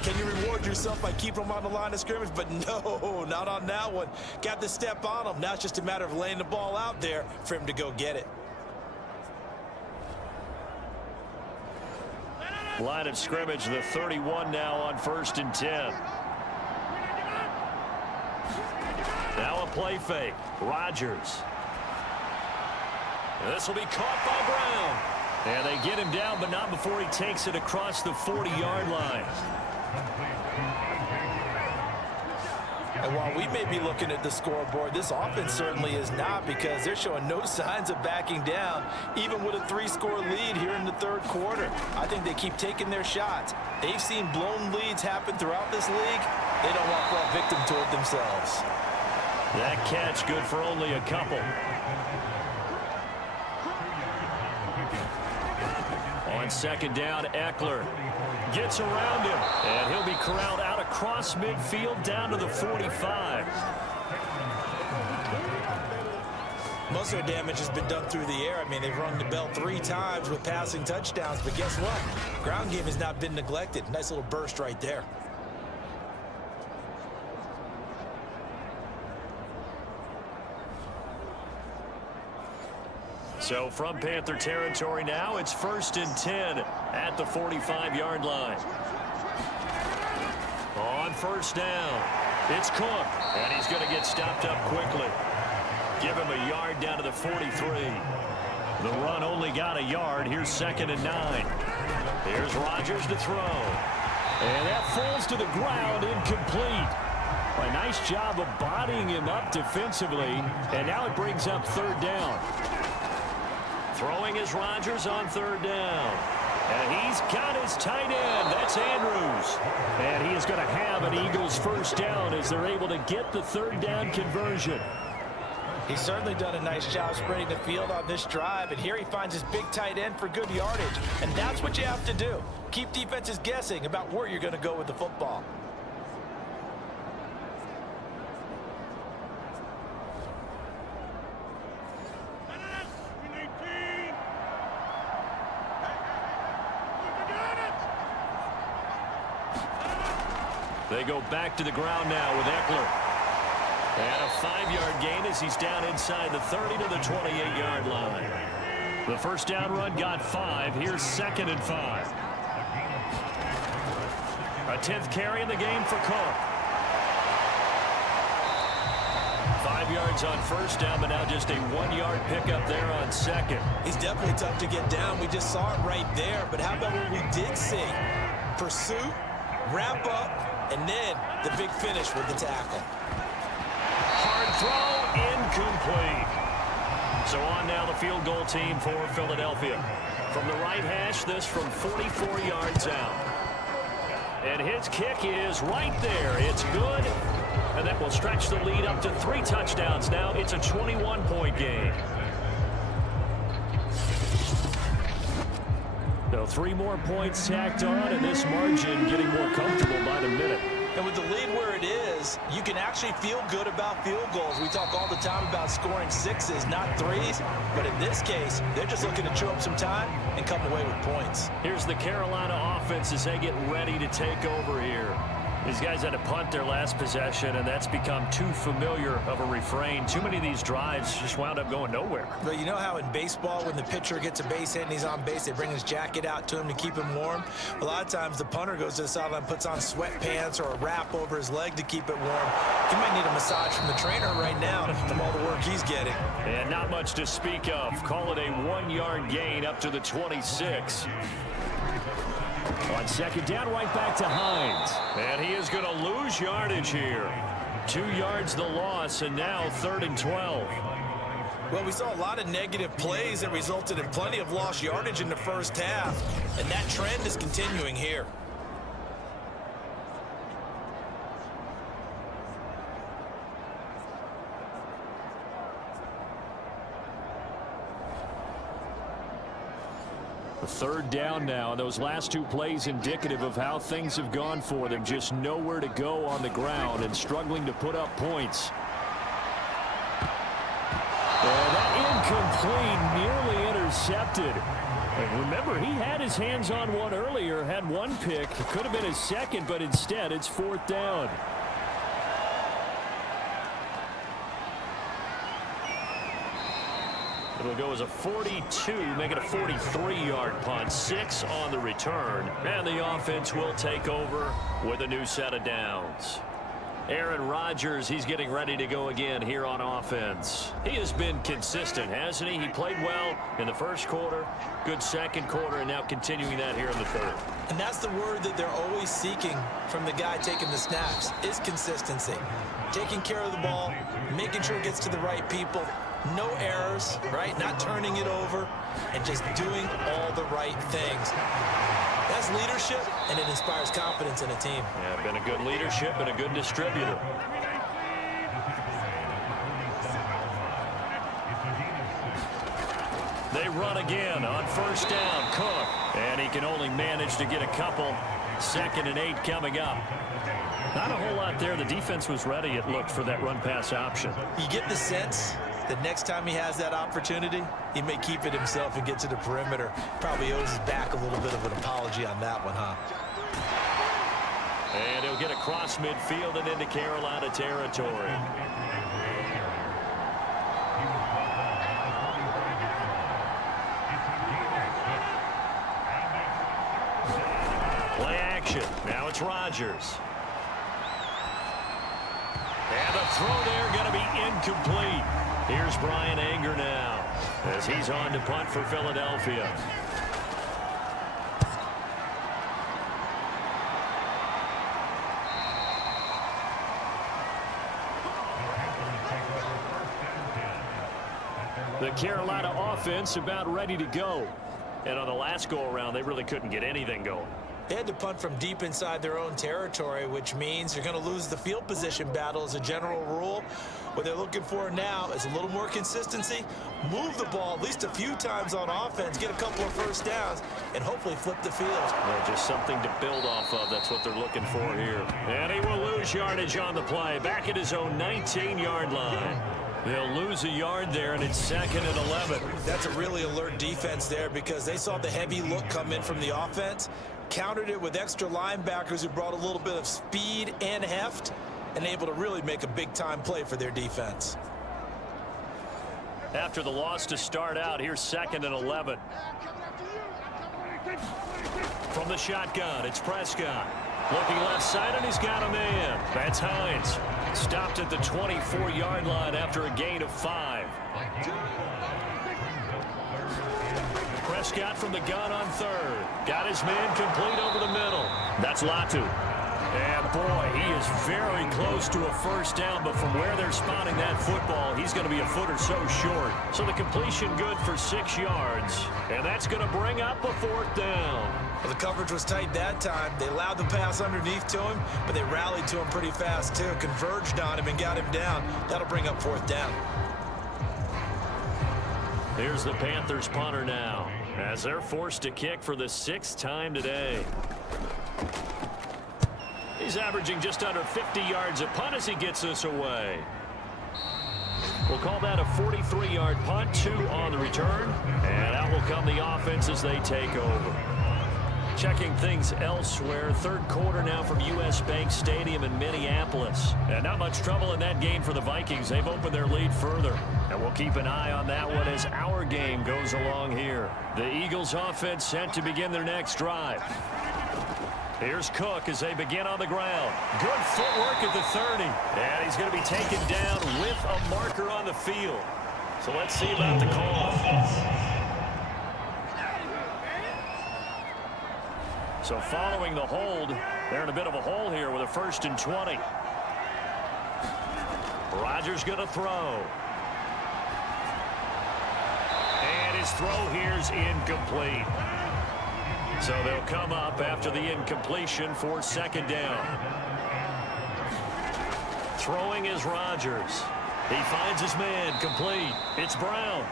can you reward yourself by keeping them on the line of scrimmage? But no, not on that one. Got the step on him. Now it's just a matter of laying the ball out there for him to go get it. Line of scrimmage, the 31 now on 1st and 10. Now a play fake. Rodgers. This will be caught by Brown. And they get him down, but not before he takes it across the 40-yard line. And while we may be looking at the scoreboard, this offense certainly is not, because they're showing no signs of backing down, even with a 3-score lead here in the third quarter. I think they keep taking their shots. They've seen blown leads happen throughout this league. They don't want to fall victim to it themselves. That catch good for only a couple. On 2nd down, Eckler gets around him, and he'll be corralled out across midfield down to the 45. Most of their damage has been done through the air. I mean, they've rung the bell 3 times with passing touchdowns, but guess what? Ground game has not been neglected. Nice little burst right there. So from Panther territory now, it's 1st and 10 at the 45-yard line. On 1st down, it's Cook, and he's going to get stopped up quickly. Give him a yard down to the 43. The run only got a yard. Here's 2nd and 9. Here's Rodgers to throw. And that falls to the ground, incomplete. A nice job of bodying him up defensively, and now it brings up 3rd down. Throwing is Rodgers on 3rd down. And he's got his tight end. That's Andrews. And he is going to have an Eagles 1st down as they're able to get the 3rd down conversion. He's certainly done a nice job spreading the field on this drive, and here he finds his big tight end for good yardage. And that's what you have to do. Keep defenses guessing about where you're going to go with the football. They go back to the ground now with Eckler. And a 5-yard gain as he's down inside the 30 to the 28-yard line. The 1st down run got 5. Here's 2nd and 5. A 10th carry in the game for Cook. 5 yards on 1st down, but now just a 1-yard pickup there on 2nd. He's definitely tough to get down. We just saw it right there. But how about what we did see? Pursuit, wrap up, and then the big finish with the tackle. Hard throw, incomplete. So on now the field goal team for Philadelphia. From the right hash, this from 44 yards out. And his kick is right there. It's good. And that will stretch the lead up to 3 touchdowns. Now it's a 21-point game. So 3 more points tacked on, and this margin getting more comfortable by the minute. And with the lead where it is, you can actually feel good about field goals. We talk all the time about scoring 6s, not 3s. But in this case, they're just looking to chew up some time and come away with points. Here's the Carolina offense as they get ready to take over here. These guys had to punt their last possession, and that's become too familiar of a refrain. Too many of these drives just wound up going nowhere. But you know how in baseball, when the pitcher gets a base hit and he's on base, they bring his jacket out to him to keep him warm? A lot of times the punter goes to the sideline, puts on sweatpants or a wrap over his leg to keep it warm. He might need a massage from the trainer right now from all the work he's getting. And not much to speak of. Call it a 1-yard gain up to the 26. On 2nd down, right back to Hines. And he is going to lose yardage here. 2 yards the loss, and now 3rd and 12. Well, we saw a lot of negative plays that resulted in plenty of lost yardage in the first half, and that trend is continuing here. Third down now, and those last two plays indicative of how things have gone for them. Just nowhere to go on the ground and struggling to put up points. And that incomplete, nearly intercepted. And remember, he had his hands on one earlier, had one pick. It could have been his second, but instead it's fourth down. It'll go as a 42, make it a 43-yard punt. 6 on the return. And the offense will take over with a new set of downs. Aaron Rodgers, he's getting ready to go again here on offense. He has been consistent, hasn't he? He played well in the first quarter, good second quarter, and now continuing that here in the third. And that's the word that they're always seeking from the guy taking the snaps, is consistency. Taking care of the ball, making sure it gets to the right people. No errors, right? Not turning it over, and just doing all the right things. That's leadership, and it inspires confidence in a team. Yeah, been a good leadership and a good distributor. They run again on first down. Cook, and he can only manage to get a couple. 2nd and 8 coming up. Not a whole lot there. The defense was ready, it looked, for that run-pass option. You get the sense that next time he has that opportunity, he may keep it himself and get to the perimeter. Probably owes his back a little bit of an apology on that one, huh? And he'll get across midfield and into Carolina territory. Play action. Now it's Rodgers. And the throw there going to be incomplete. Here's Brian Anger now as he's on to punt for Philadelphia. The Carolina offense about ready to go. And on the last go-around, they really couldn't get anything going. They had to punt from deep inside their own territory, which means you're going to lose the field position battle as a general rule. What they're looking for now is a little more consistency, move the ball at least a few times on offense, get a couple of first downs, and hopefully flip the field. Yeah, just something to build off of. That's what they're looking for here. And he will lose yardage on the play, back at his own 19-yard line. They'll lose a yard there, and it's 2nd and 11. That's a really alert defense there because they saw the heavy look come in from the offense, countered it with extra linebackers who brought a little bit of speed and heft, and able to really make a big-time play for their defense. After the loss to start out, here's 2nd and 11. From the shotgun, it's Prescott. Looking left side, and he's got a man. That's Hines. Stopped at the 24-yard line after a gain of 5. Prescott from the gun on 3rd. Got his man complete over the middle. That's Latu. And boy, he is very close to a first down, but from where they're spotting that football, he's going to be a foot or so short. So the completion good for 6 yards, and that's going to bring up a 4th down. Well, the coverage was tight that time. They allowed the pass underneath to him, but they rallied to him pretty fast, too. Converged on him and got him down. That'll bring up 4th down. Here's the Panthers punter now, as they're forced to kick for the 6th time today. He's averaging just under 50 yards a punt as he gets this away. We'll call that a 43-yard punt, 2 on the return, and out will come the offense as they take over. Checking things elsewhere, 3rd quarter now from U.S. Bank Stadium in Minneapolis. And not much trouble in that game for the Vikings. They've opened their lead further. And we'll keep an eye on that one as our game goes along here. The Eagles offense set to begin their next drive. Here's Cook as they begin on the ground. Good footwork at the 30. And he's going to be taken down with a marker on the field. So let's see about the call. So following the hold, they're in a bit of a hole here with a 1st and 20. Rodgers going to throw. And his throw here's incomplete. So they'll come up after the incompletion for 2nd down. Throwing is Rodgers. He finds his man complete. It's Brown.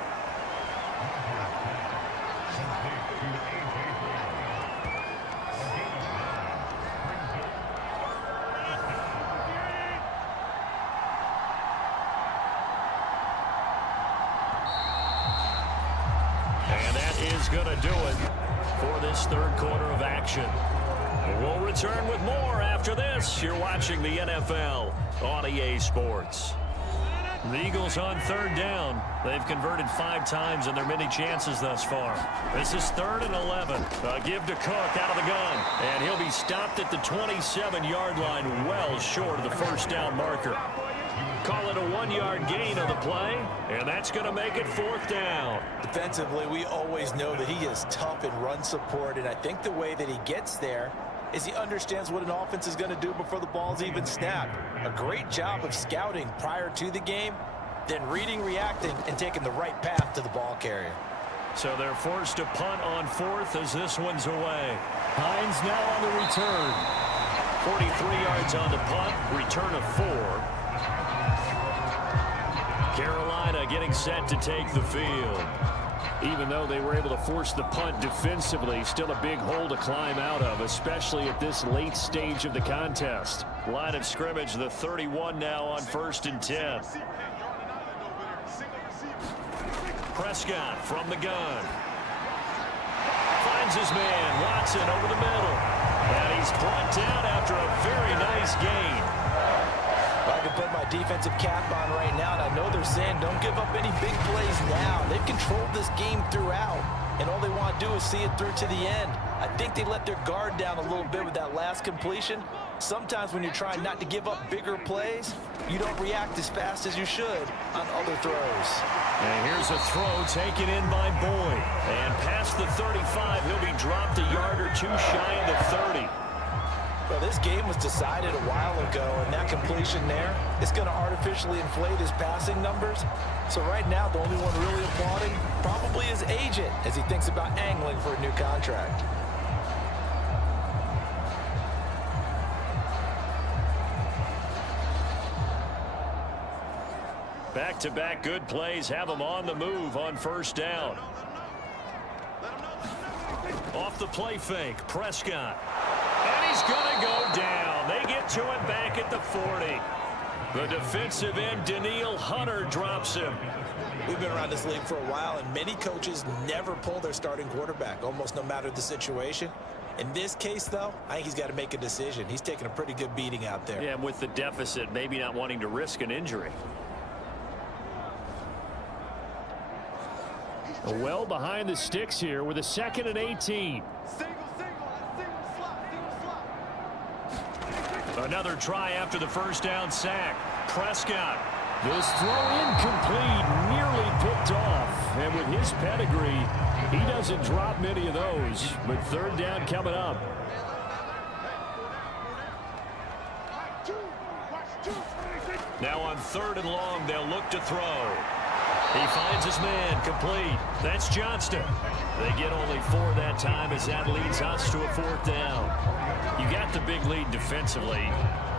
is going to do it for this third quarter of action. We'll return with more after this. You're watching the NFL on EA Sports. The Eagles on third down. They've converted 5 times in their many chances thus far. This is 3rd and 11. A give to Cook out of the gun. And he'll be stopped at the 27-yard line, well short of the first down marker. Call it a 1-yard gain on the play, and that's going to make it 4th down. Defensively, we always know that he is tough in run support, and I think the way that he gets there is he understands what an offense is going to do before the ball's even snapped. A great job of scouting prior to the game, then reading, reacting, and taking the right path to the ball carrier. So they're forced to punt on 4th as this one's away. Hines now on the return. 43 yards on the punt, return of 4. Carolina getting set to take the field. Even though they were able to force the punt defensively, still a big hole to climb out of, especially at this late stage of the contest. Line of scrimmage, the 31 now on 1st and 10. Prescott from the gun. Finds his man, Watson over the middle. And he's brought down after a very nice gain. I can put my defensive cap on right now, and I know they're saying don't give up any big plays now. They've controlled this game throughout, and all they want to do is see it through to the end. I think they let their guard down a little bit with that last completion. Sometimes when you're trying not to give up bigger plays, you don't react as fast as you should on other throws. And here's a throw taken in by Boyd. And past the 35, he'll be dropped a yard or 2 shy of the 30. Well, this game was decided a while ago, and that completion there is going to artificially inflate his passing numbers. So right now, the only one really applauding probably his agent as he thinks about angling for a new contract. Back-to-back good plays have him on the move on 1st down. Off the play fake, Prescott. And he's going to go down. They get to him back at the 40. The defensive end, Danielle Hunter, drops him. We've been around this league for a while, and many coaches never pull their starting quarterback, almost no matter the situation. In this case, though, I think he's got to make a decision. He's taking a pretty good beating out there. Yeah, and with the deficit, maybe not wanting to risk an injury. Well behind the sticks here with a 2nd and 18. Another try after the first down sack. Prescott. This throw incomplete, nearly picked off. And with his pedigree, he doesn't drop many of those. But 3rd down coming up. Now on 3rd and long, they'll look to throw. He finds his man, complete. That's Johnston. They get only 4 that time as that leads us to a 4th down. You got the big lead defensively.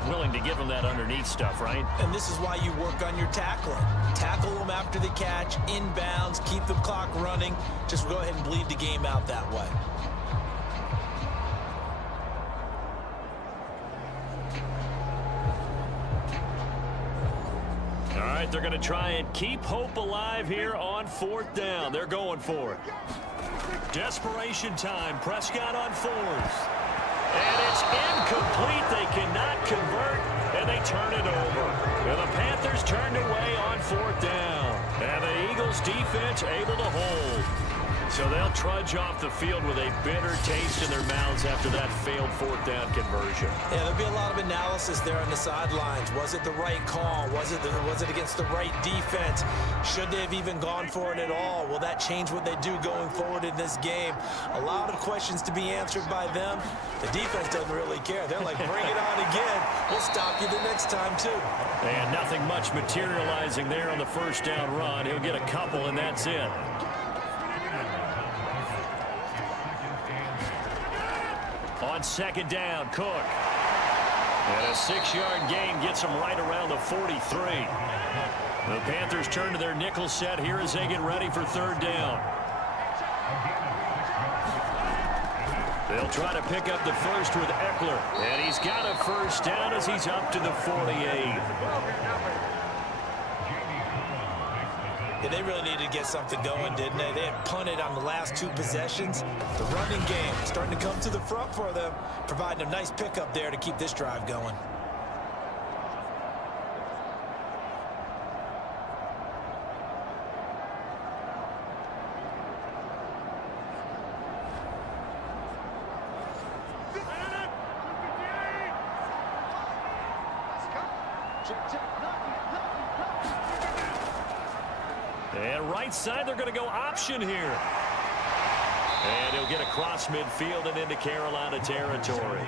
Willing to give them that underneath stuff, right? And this is why you work on your tackling. Tackle them after the catch, inbounds, keep the clock running. Just go ahead and bleed the game out that way. All right, they're going to try and keep hope alive here on 4th down. They're going for it. Desperation time. Prescott on 4th. And it's incomplete. They cannot convert, and they turn it over. And the Panthers turned away on 4th down. And the Eagles defense able to hold. So they'll trudge off the field with a bitter taste in their mouths after that failed 4th down conversion. Yeah, there'll be a lot of analysis there on the sidelines. Was it the right call? Was it against the right defense? Should they have even gone for it at all? Will that change what they do going forward in this game? A lot of questions to be answered by them. The defense doesn't really care. They're like, bring it on again. We'll stop you the next time, too. And nothing much materializing there on the first down run. He'll get a couple, and that's it. On 2nd down, Cook. And a 6-yard gain gets him right around the 43. The Panthers turn to their nickel set here as they get ready for 3rd down. They'll try to pick up the first with Eckler. And he's got a first down as he's up to the 48. Yeah, they really needed to get something going, didn't they? They had punted on the last 2 possessions. The running game starting to come to the front for them, providing a nice pickup there to keep this drive going. And right side, they're going to go option here. And he'll get across midfield and into Carolina territory.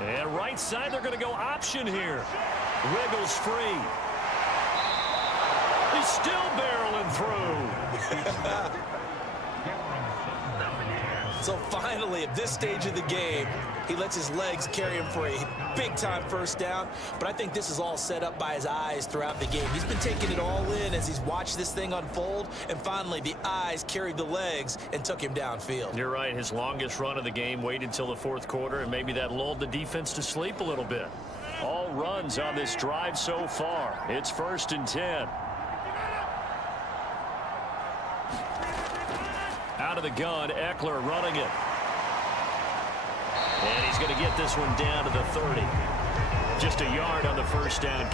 And right side, they're going to go option here. Wiggles free. He's still barreling through. So finally, at this stage of the game, he lets his legs carry him for a big-time first down. But I think this is all set up by his eyes throughout the game. He's been taking it all in as he's watched this thing unfold. And finally, the eyes carried the legs and took him downfield. You're right. His longest run of the game waited until the 4th quarter, and maybe that lulled the defense to sleep a little bit. All runs on this drive so far. It's 1st and 10. Out of the gun, Eckler running it. And he's going to get this one down to the 30. Just a yard on the first down